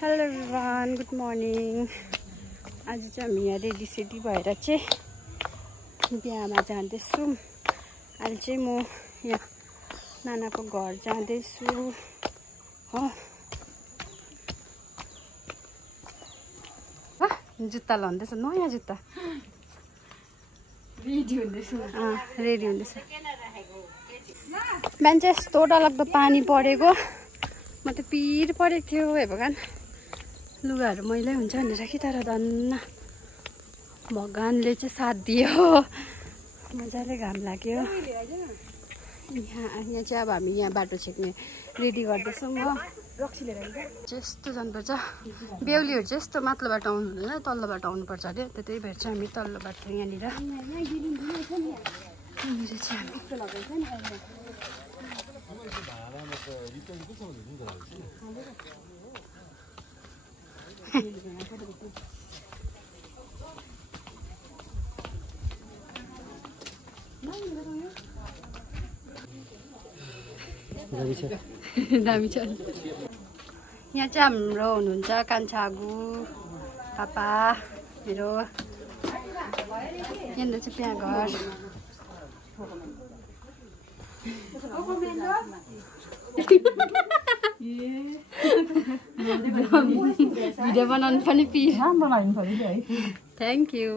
Hello everyone, good morning. आज चाहिँ हामी यहाँ रेडी सेडी भएर चाहिँ बिहामा जाँदैछु। अहिले चाहिँ म यहाँ नानाको घर जाँदैछु हो। जुत्ता लाउँदैछ, नयाँ जुत्ता रेडी हुँदैछ। बिहान चाहिँ यस्तो डरलाग्दो पानी परेको, म त पिर परेको थियो। हे भगवान्, लुगाहरू मैलै हुन्छ भनेर कि, तर धन्न भगवान्ले चाहिँ साथ दियो। मजाले घाम लाग्यो। यहाँ चाहिँ अब हामी यहाँ बाटो छेक्ने रेडी गर्दैछौँ हो। रक्सी लिएर यस्तो जानुपर्छ। बेहुलीहरू चाहिँ यस्तो माथिल्लो बाटो आउनु हुँदैन, तल्लो बाटो आउनुपर्छ अरे। त्यही भएर चाहिँ हामी तल्लो बाटो यहाँनिर दामी छ। यहाँ चाहिँ हाम्रो हुनुहुन्छ कान्छा आगु पापा मेरो। यहाँनिर चाहिँ बिहा घर। भिडियो बनाउनु पनि पिर थ्याङ्क यू।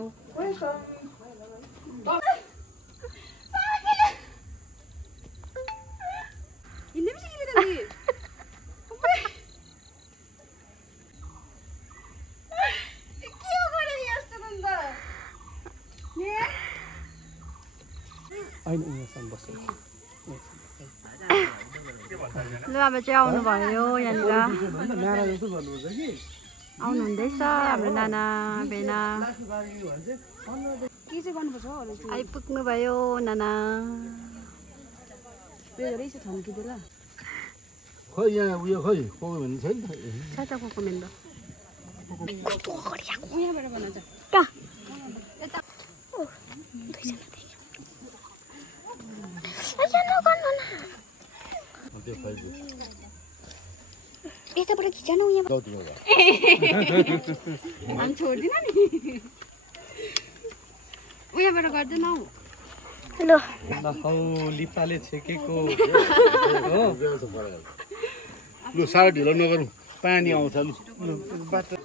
ल अब चाहिँ आउनुभयो यहाँनिर, आउनुहुँदैछ हाम्रो नाना बेना। आइपुग्नु भयो नाना। खोइ यहाँ उयो खोइ को भन्ने छैन छ त को मेन्डो कस्तो अगाडि आको यहाँबाट बनाउँछ त यता ओ दुईजना देखि अझ नगर्नु न त्यो खोइ यताबाट खिचाउनु यहाँ हम छोड्दिन नि उहाँबाट गर्दैन हौ। हेलो हौ लिपाले छेकेको हो। लु साह्रो ढिलो नगरौँ, पानी आउँछ। लु बाटो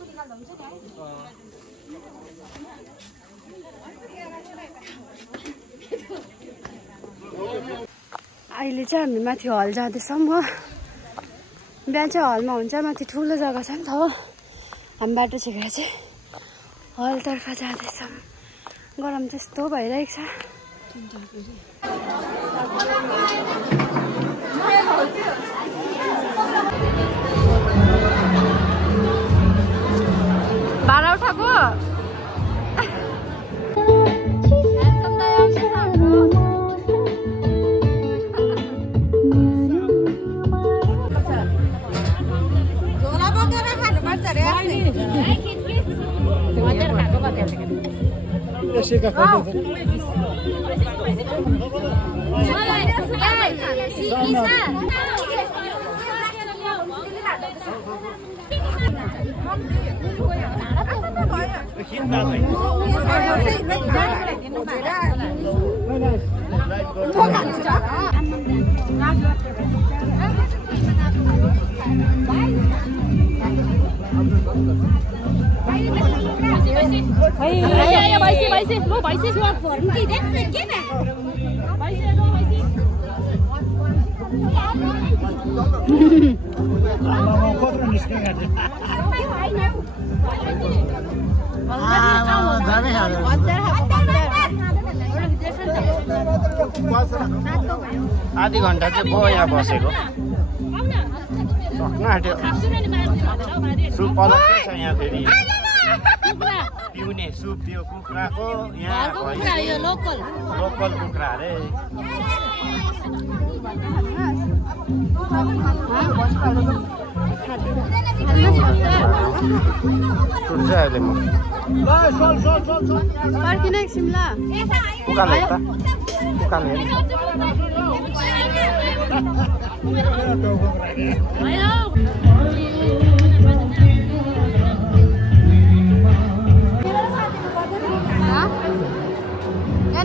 अहिले चाहिँ हामी माथि हल जाँदैछौँ हो। बिहान चाहिँ हलमा हुन्छ, माथि ठुलो जग्गा छ नि त हो। हामी बाटो छेकेर चाहिँ हलतर्फ जाँदैछौँ। गरम चाहिँ यस्तो भइरहेको छ। भाडा उठाएको आधी घन्टा चाहिँ भयो यहाँ बसेको, सक्न आँट्यो। सुप अलग्गै छ यहाँ, फेरि पिउने सुप दियो कुखुराको। यहाँ लोकल कुखुरा अरे। टुट्छ अहिले म फर्किन एकछिन ल। उकालो हेर त, उकालो हेर।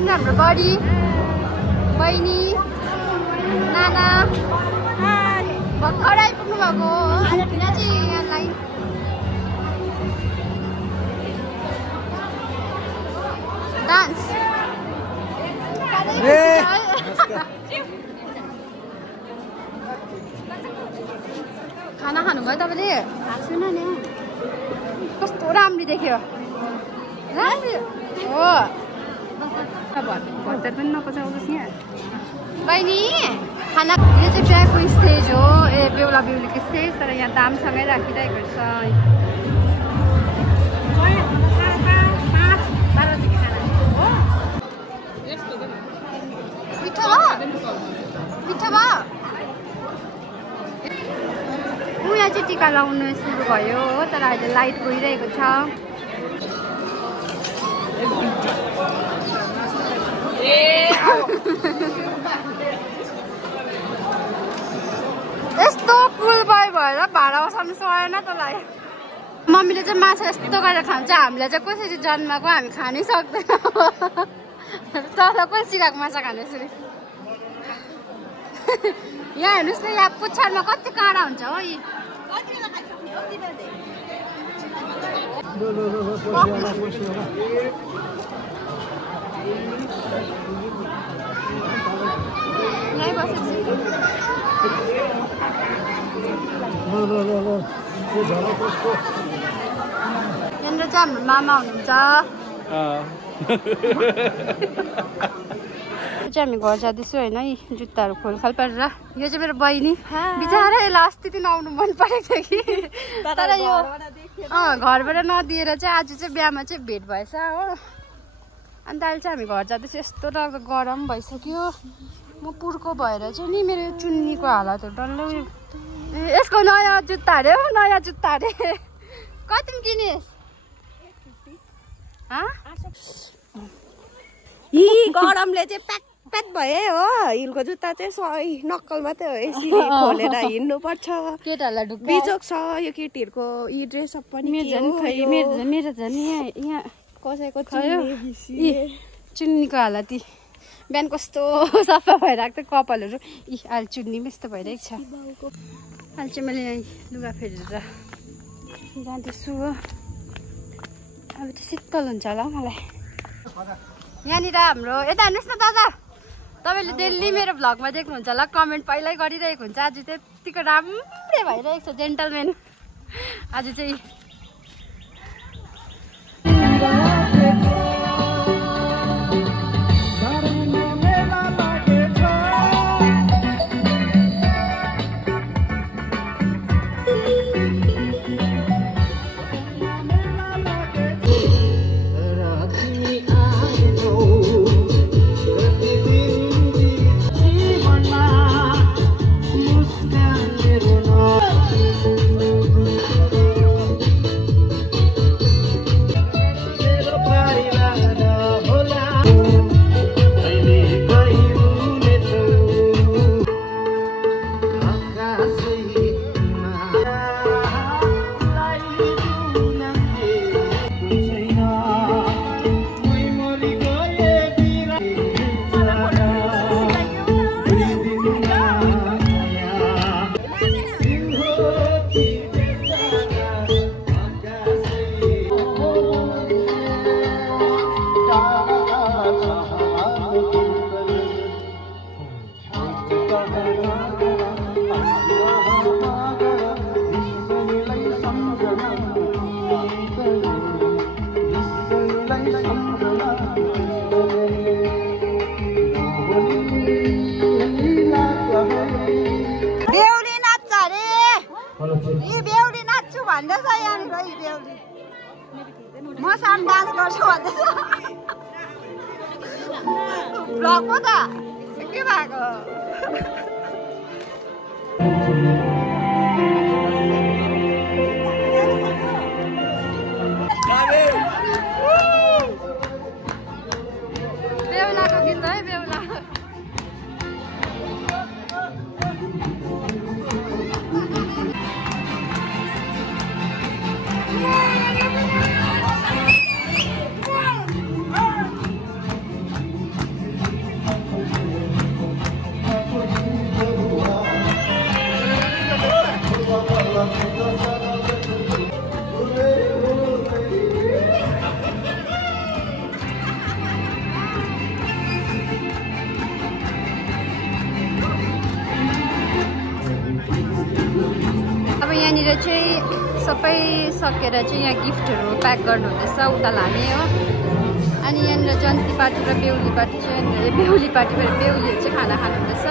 यहाँनिर हाम्रो बडी बहिनी नाना भर्खर आइपुग्नु भएको हो। यहाँ चाहिँ यहाँलाई डान्स खाना खानुभयो तपाईँले? सुन नि कस्तो राम्री देख्यो राम्री हो। भर्तर पनि नपचाउँनुहोस् यहाँ बहिनी खाना। यो चाहिँ बिहाको स्टेज हो, ए बेहुला बेहुलीको स्टेज, तर यहाँ दामसँगै राखिरहेको छ। मिठो भयो मिठो भयो। यहाँ चाहिँ टिका लाउनु सुरु भयो हो, तर अहिले लाइट गइरहेको छ। यस्तो पुल भएर भाडा उठाउनु सकेन तँलाई। मम्मीले चाहिँ माछा यस्तो गरेर खान्छ, हामीले चाहिँ कसरी जन्माको हामी खानै सक्दैन। तर कसरी सिराको माछा खाने यसरी। यहाँ हेर्नुहोस् न, यहाँ पुच्छरमा कति काँडा हुन्छ हो। यहीँ बसेको यहाँनिर चाहिँ हाम्रो मामा हुनुहुन्छ। चाहिँ हामी घर जाँदैछु होइन। यी जुत्ताहरू खोलखाल पारेर। यो चाहिँ मेरो बहिनी बिचरा, यसलाई अस्तिदेखि आउनु मन परेको थियो कि, तर यो घरबाट नदिएर चाहिँ आज चाहिँ बिहामा चाहिँ भेट भएछ हो। अन्त अहिले चाहिँ हामी घर जाँदैछु। यस्तो राम्रो गरम भइसक्यो, म पुर्को भएर चाहिँ नि मेरो यो चुन्नीको हालतहरू डल्लै। यसको नयाँ जुत्ता अरे हो, नयाँ जुत्ता अरे। कति किनिस्? यी गरमले चाहिँ प्याक प्याक भए हो। हिलको जुत्ता चाहिँ सही नक्कल मात्रै हो, यसरी खोलेर हिँड्नु पर्छ। केटाहरूलाई ढुक्क बिजोक छ यो केटीहरूको। यी ड्रेसअप पनि मेरो झन् यहाँ कसैको चुन्नीको हालत। बिहान कस्तो सफा भइरहेको थियो कपालहरू। अहिले चुन्नी पनि यस्तो भइरहेको छ। अहिले चाहिँ मैले यहाँ लुगा फेरेर जाँदैछु हो। अब त शीतल हुन्छ होला मलाई। यहाँनिर हाम्रो यता हेर्नुहोस् न दादा, तपाईँले डेली मेरो भ्लगमा देख्नुहुन्छ होला, कमेन्ट पहिल्यै गरिरहेको हुन्छ। आज त्यतिको राम्रै भइरहेको छ जेन्टलमेन। आज चाहिँ यहाँनिर चाहिँ सबै सकेर चाहिँ यहाँ गिफ्टहरू प्याक गर्नुहुँदैछ उता लाने हो। अनि यहाँनिर जन्ती पार्टी र बेहुली पार्टी चाहिँ बेहुली पार्टी भएर बेहुलीहरू चाहिँ खाना खानुहुँदैछ।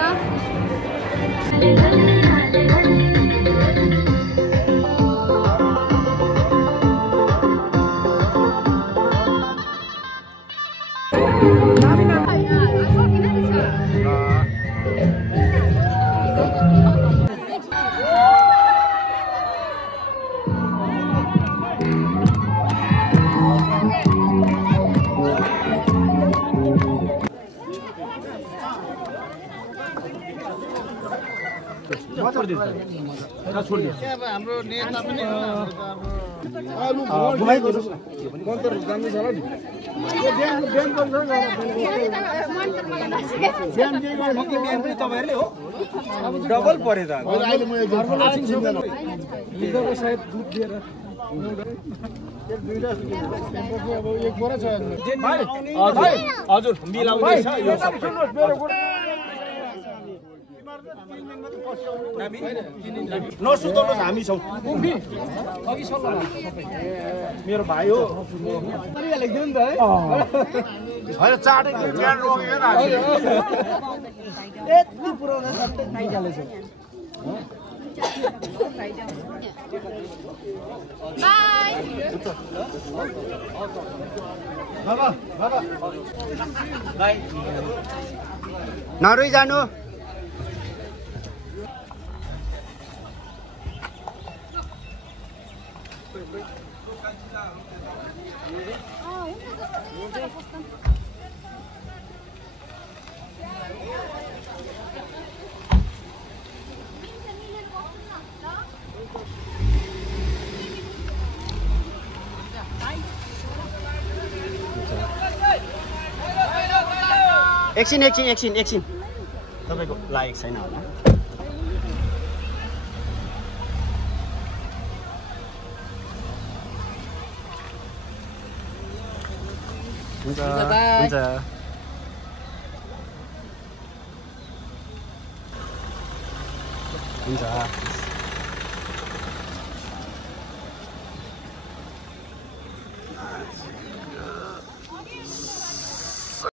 हाम्रो नेता पनि डबल परे त हजुर मिलाउँदैछ यो सबै नसुताउनुहोस् हामी छौँ मेरो भाइ हो होइन चाँडै बिहान रोकेको यति पुऱ्याउन सबै खाइहालेछ नरुई जानु एकछिन तपाईँको लागेको छैन होला हुन्छ